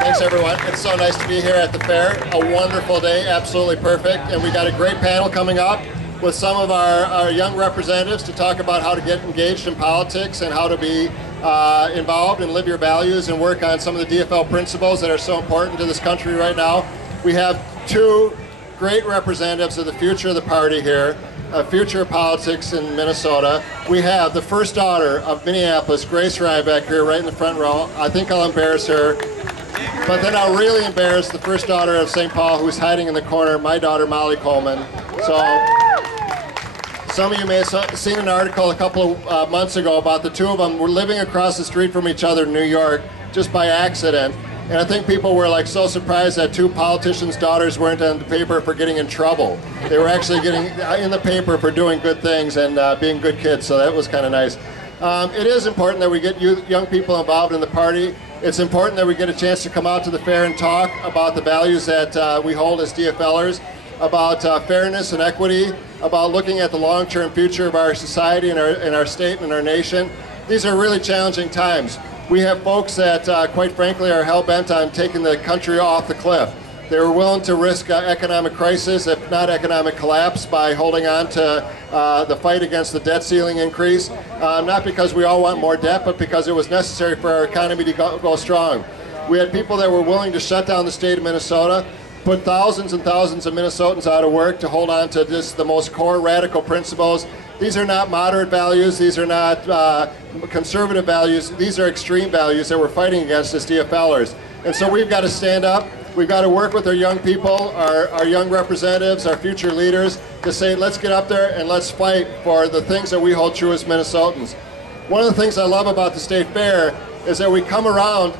Thanks, everyone. It's so nice to be here at the fair. A wonderful day, absolutely perfect. And we got a great panel coming up with some of our young representatives to talk about how to get engaged in politics and how to be involved and live your values and work on some of the DFL principles that are so important to this country right now. We have two great representatives of the future of the party here, future of politics in Minnesota. We have the first daughter of Minneapolis, Grace Ryback, here right in the front row. I think I'll embarrass her. But then I'll really embarrass the first daughter of St. Paul, who's hiding in the corner, my daughter, Molly Coleman. So some of you may have seen an article a couple of months ago about the two of them were living across the street from each other in New York just by accident. And I think people were like so surprised that two politicians' daughters weren't on the paper for getting in trouble. They were actually getting in the paper for doing good things and being good kids, so that was kind of nice. It is important that we get young people involved in the party. It's important that we get a chance to come out to the fair and talk about the values that we hold as DFLers, about fairness and equity, about looking at the long-term future of our society and our state and our nation. These are really challenging times. We have folks that, quite frankly, are hell-bent on taking the country off the cliff. They were willing to risk economic crisis, if not economic collapse, by holding on to the fight against the debt ceiling increase, not because we all want more debt, but because it was necessary for our economy to go strong. We had people that were willing to shut down the state of Minnesota, put thousands and thousands of Minnesotans out of work to hold on to just the most core radical principles. These are not moderate values, these are not conservative values, these are extreme values that we're fighting against as DFLers. And so we've got to stand up, we've got to work with our young people, our young representatives, our future leaders, to say let's get up there and let's fight for the things that we hold true as Minnesotans. One of the things I love about the State Fair is that we come around,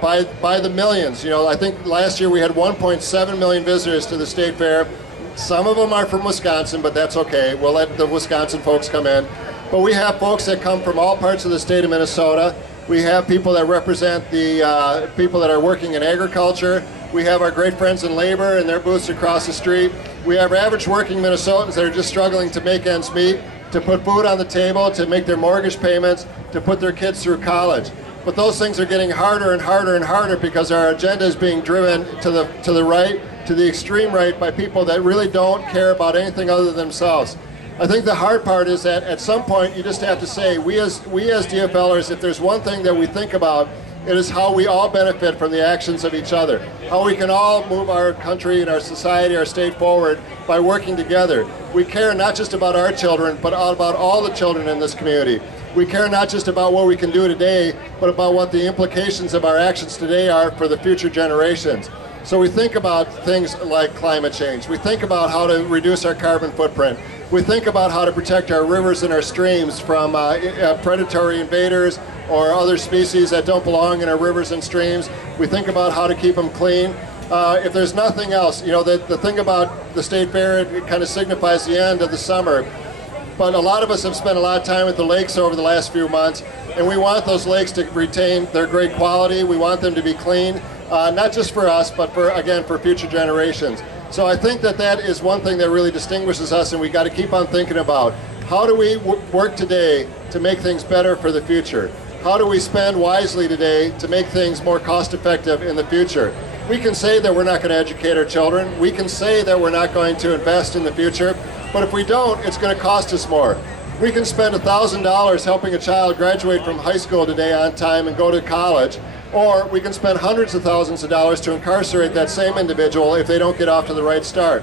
by the millions. I think last year we had 1.7 million visitors to the State Fair. Some of them are from Wisconsin, but that's okay. We'll let the Wisconsin folks come in. But we have folks that come from all parts of the state of Minnesota. We have people that represent the people that are working in agriculture. We have our great friends in labor and their booths across the street. We have average working Minnesotans that are just struggling to make ends meet, to put food on the table, to make their mortgage payments, to put their kids through college. But those things are getting harder and harder and harder because our agenda is being driven to the right, to the extreme right, by people that really don't care about anything other than themselves. I think the hard part is that at some point you just have to say, we as DFLers, if there's one thing that we think about, it is how we all benefit from the actions of each other. How we can all move our country and our society, our state forward by working together. We care not just about our children, but about all the children in this community. We care not just about what we can do today, but about what the implications of our actions today are for the future generations. So we think about things like climate change. We think about how to reduce our carbon footprint. We think about how to protect our rivers and our streams from predatory invaders or other species that don't belong in our rivers and streams. We think about how to keep them clean. If there's nothing else, the thing about the State Fair, it kind of signifies the end of the summer. But a lot of us have spent a lot of time at the lakes over the last few months, and we want those lakes to retain their great quality. We want them to be clean, not just for us, but for future generations. So I think that is one thing that really distinguishes us, and we got to keep on thinking about how do we work today to make things better for the future? How do we spend wisely today to make things more cost-effective in the future? We can say that we're not going to educate our children. We can say that we're not going to invest in the future. But if we don't, it's going to cost us more. We can spend $1,000 helping a child graduate from high school today on time and go to college, or we can spend hundreds of thousands of dollars to incarcerate that same individual if they don't get off to the right start.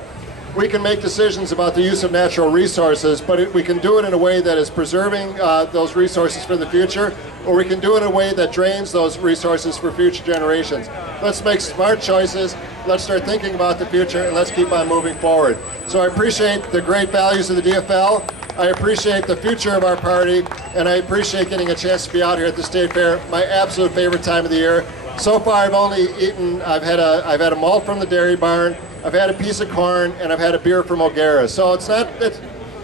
We can make decisions about the use of natural resources, but we can do it in a way that is preserving those resources for the future, or we can do it in a way that drains those resources for future generations. Let's make smart choices, let's start thinking about the future, and let's keep on moving forward. So I appreciate the great values of the DFL, I appreciate the future of our party, and I appreciate getting a chance to be out here at the State Fair, my absolute favorite time of the year. So far I've only eaten, I've had a malt from the dairy barn, I've had a piece of corn, and I've had a beer from O'Gara's. So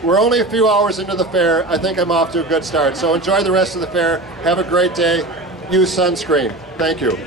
we're only a few hours into the fair. I think I'm off to a good start. So enjoy the rest of the fair. Have a great day. Use sunscreen. Thank you.